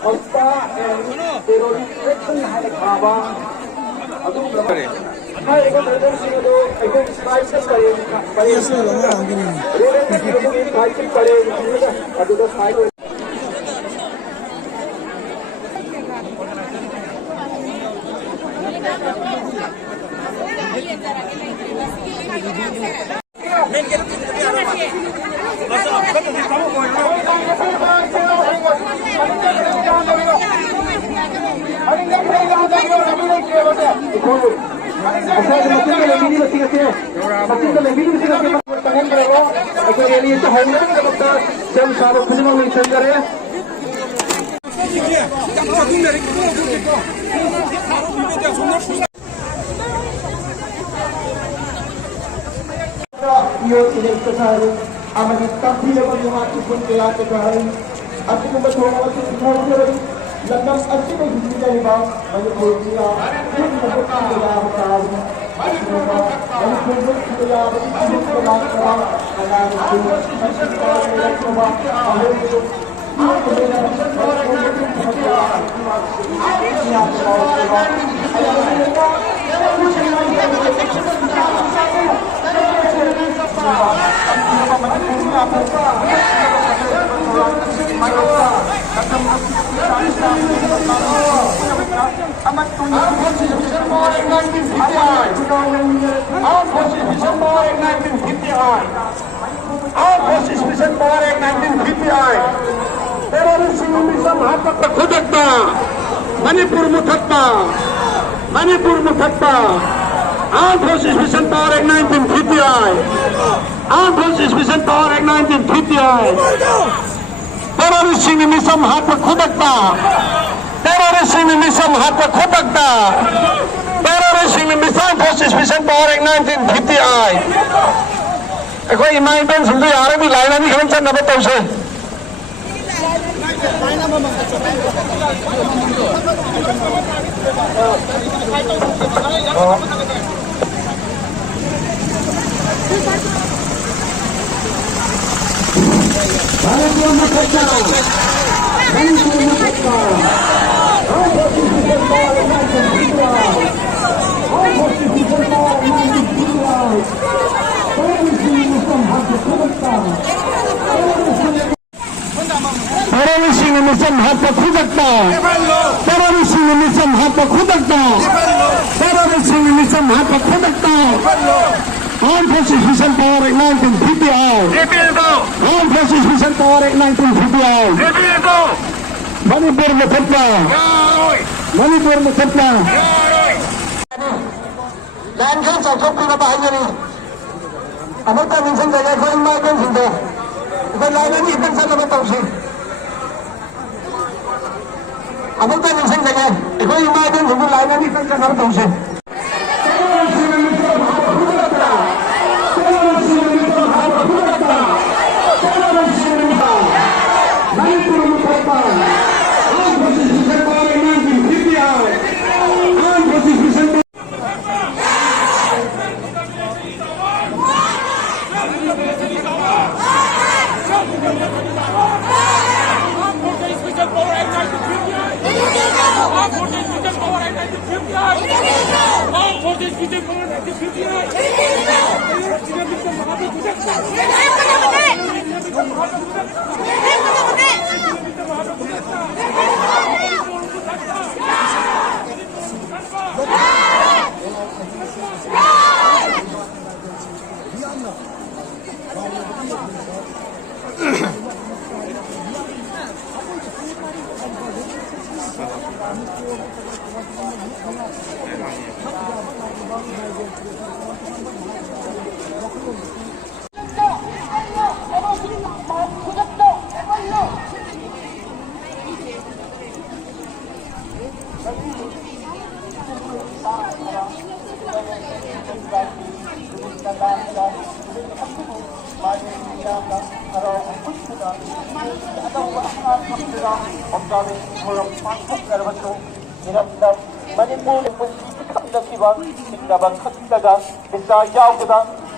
OSPA and Terrorist Action Haba. 하이버 대전시도 이건 스파이스 바이스 바이스 바이스 아주도 사이버 Manipur Muthappa, Armed Forces Mission Power Act 1950I, Armed Forces Mission Power Act 1950I, Terrorist Singh Hatpa Khudakta, Terrorist Singh Hatpa Khudakta, Terrorist Singh Armed Forces Mission Power Act 1950I. Akhoi imai ben sungdu yara bi laina ni khan chan na batause. Terrorism Hatpa Khudakta, Terrorism Hatpa Khudakta, Terrorism Hatpa Khudakta, Armed Forces Mission Power Act 1950I, Armed Forces Mission Power Act 1950I, Manipur Muthappa, Manipur Muthappa. Land Khan Chowk Pina Bahayani, Amata Vincent Jaga Khan Magan Hindo, the Lana Nitan Sanabatosi. Amata Vincent Jaga, the Khan Magan Hindo, Lana Nitan Sanabatosi. Manipur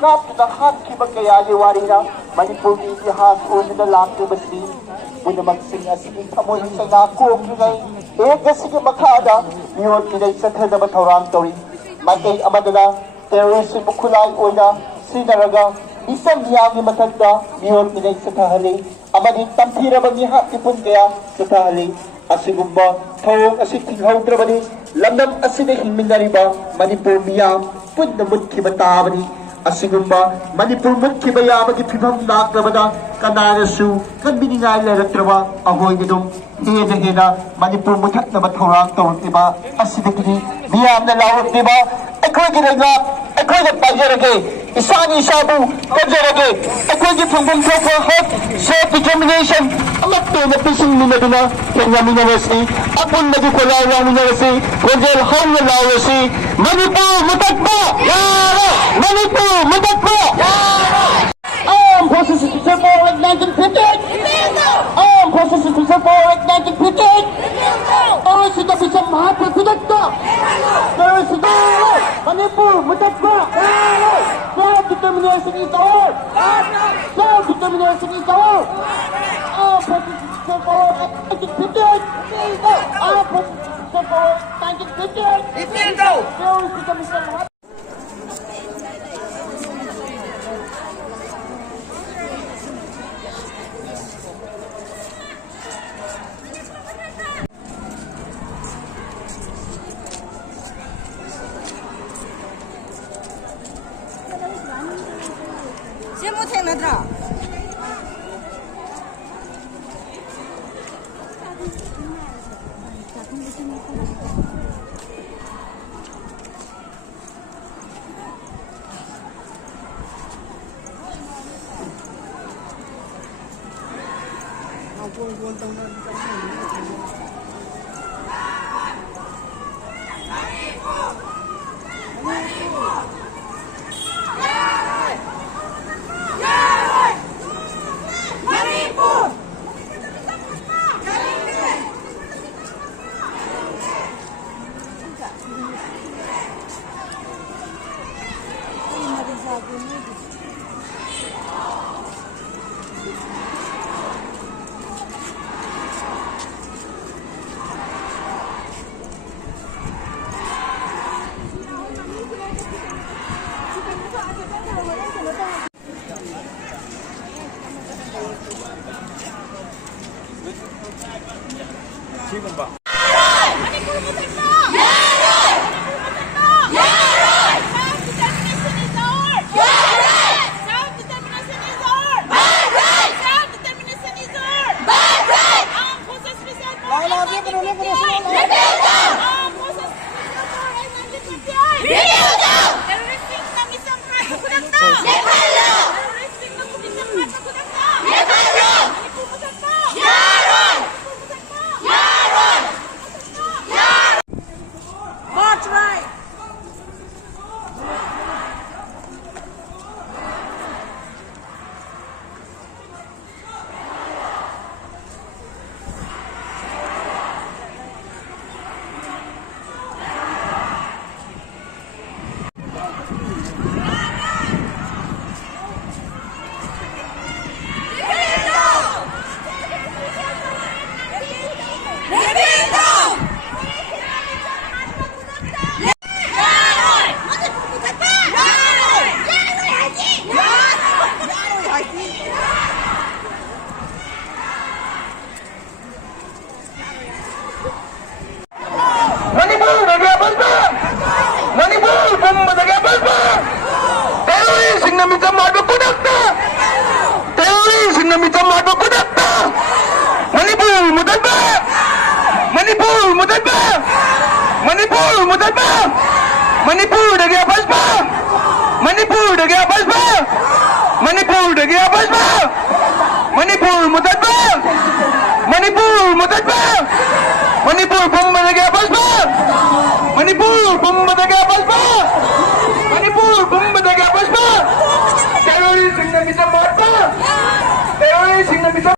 ꯉꯥꯛꯇꯨꯅ ꯍꯥꯠꯈꯤꯕ ꯀꯌꯥꯒꯤ ꯋꯥꯔꯤꯅ ꯃꯅꯤꯄꯨꯔꯒꯤ ꯏꯇꯤꯍꯥꯁ ꯑꯣꯏꯗꯨꯅ ꯂꯥꯛꯂꯤꯕꯁꯤ ꯄꯨꯝꯅꯃꯛꯁꯤꯡ ꯑꯁꯤꯒꯤ ꯊꯃꯣꯏ ꯁꯦꯡꯅ ꯀꯣꯛꯂꯤꯉꯩ ꯑꯦꯛ ꯑꯁꯤꯒꯤ ꯃꯈꯥꯗ ꯃꯤꯑꯣꯠ ꯃꯤꯅꯩ ꯆꯠꯊꯗꯕ ꯊꯧꯔꯥꯡ ꯇꯧꯔꯤ ꯃꯥꯏꯀꯩ ꯑꯃꯗꯅ ꯇꯦꯔꯣꯔꯤꯁꯁꯤꯡꯕꯨ ꯈꯨꯠꯂꯥꯏ ꯑꯣꯏꯅ ꯁꯤꯖꯤꯟꯅꯔꯒ ꯃꯤꯆꯝ ꯃꯤꯌꯥꯝꯒꯤ ꯃꯊꯛꯇ ꯃꯤꯑꯣꯠ ꯃꯤꯅꯩ ꯆꯠꯊꯍꯜꯂꯤ ꯑꯃꯗꯤ ꯇꯝꯊꯤꯔꯕ ꯃꯤꯍꯥꯠ ꯃꯤꯄꯨꯟ ꯀꯌꯥ ꯆꯠꯊꯍꯜꯂꯤ ꯑꯁꯤꯒꯨꯝꯕ ꯊꯧꯑꯣꯡ ꯑꯁꯤ ꯊꯤꯡꯍꯧꯗ꯭ꯔꯕꯗꯤ ꯂꯝꯗꯝ ꯑꯁꯤꯗ ꯍꯤꯡꯃꯤꯟꯅꯔꯤꯕ ꯃꯅꯤꯄꯨꯔ ꯃꯤꯌꯥꯝ ꯄꯨꯟꯅ ꯃꯨꯠꯈꯤꯕ ꯇꯥꯕꯅꯤ ꯑꯁꯤꯒꯨꯝꯕ ꯃꯅꯤꯄꯨꯔ ꯃꯨꯠꯈꯤꯕ ꯌꯥꯕꯒꯤ ꯐꯤꯚꯝ ꯂꯥꯛꯂꯕꯗ ꯀꯅꯥꯅꯁꯨ ꯀꯟꯕꯤꯅꯤꯡꯉꯥꯏ ꯂꯩꯔꯛꯇ꯭ꯔꯕ ꯑꯩꯈꯣꯏꯅ ꯑꯗꯨꯝ ꯍꯦꯟꯅ ꯃꯅꯤꯄꯨꯔ ꯃꯨꯊꯠꯅꯕ ꯊꯧꯔꯥꯡ ꯇꯧꯔꯛꯂꯤꯕ ꯑꯁꯤꯗꯒꯤꯗꯤ ꯃꯤꯌꯥꯝꯅ ꯂꯥꯎꯔꯛꯂꯤꯕ ꯑꯩꯈꯣꯏꯒꯤ ꯂꯩꯉꯥꯛ ꯑꯩꯈꯣꯏꯅ ꯄꯥꯏꯖꯔꯒꯦ ꯏꯁꯥꯅ ꯏꯁꯥꯕꯨ ꯀꯟꯖꯔꯒꯦ ꯑꯩꯈꯣꯏꯒꯤ ꯐꯪꯐꯝ ꯊꯣꯛꯄ ꯍꯛ ꯁꯦꯜꯐ ꯗꯤꯇꯔꯃꯤꯅꯦꯁꯟ ꯑꯃꯠꯇ ꯄꯤꯁꯤꯟꯃꯤꯟꯅꯗꯨꯅ ꯊꯦꯡꯅꯃꯤꯟꯅꯔꯁꯤ ꯑꯄꯨꯟꯕꯒꯤ ꯈꯣꯜꯂꯥꯎ ꯂꯥꯎꯃꯤꯟꯅꯔꯁꯤ ꯈꯣꯟꯖꯦꯜ ꯍꯧꯅ ꯂꯥꯎꯔꯁꯤ ꯃꯅꯤꯄꯨꯔ ꯃꯨꯊꯠꯄ ꯌꯥꯔꯣꯏ ꯃꯅꯤꯄꯨꯔ ꯃꯨꯊꯠꯄ ꯌꯥꯔꯣꯏ Armed Forces of the Forward 1958! Armed Forces of the Forward 1958! Terrorist na bisa mahatma kudakta! Terrorist na Manipur mutakta! Self-determination is the word! Self-determination is the word! Armed Forces of the Forward 1958! Armed Forces of the Forward 1958! Terrorist na bisa mahatma Siya mo tayo nadra. 지금 봐. Manipur de gaya basma Manipur de gaya basma Manipur de gaya basma Manipur मुतद्दा Manipur मुतद्दा Manipur bomb de gaya basma Manipur bomb de gaya basma Manipur bomb de gaya basma terrorist na bisa matma terrorist na bisa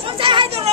손잘 하도록.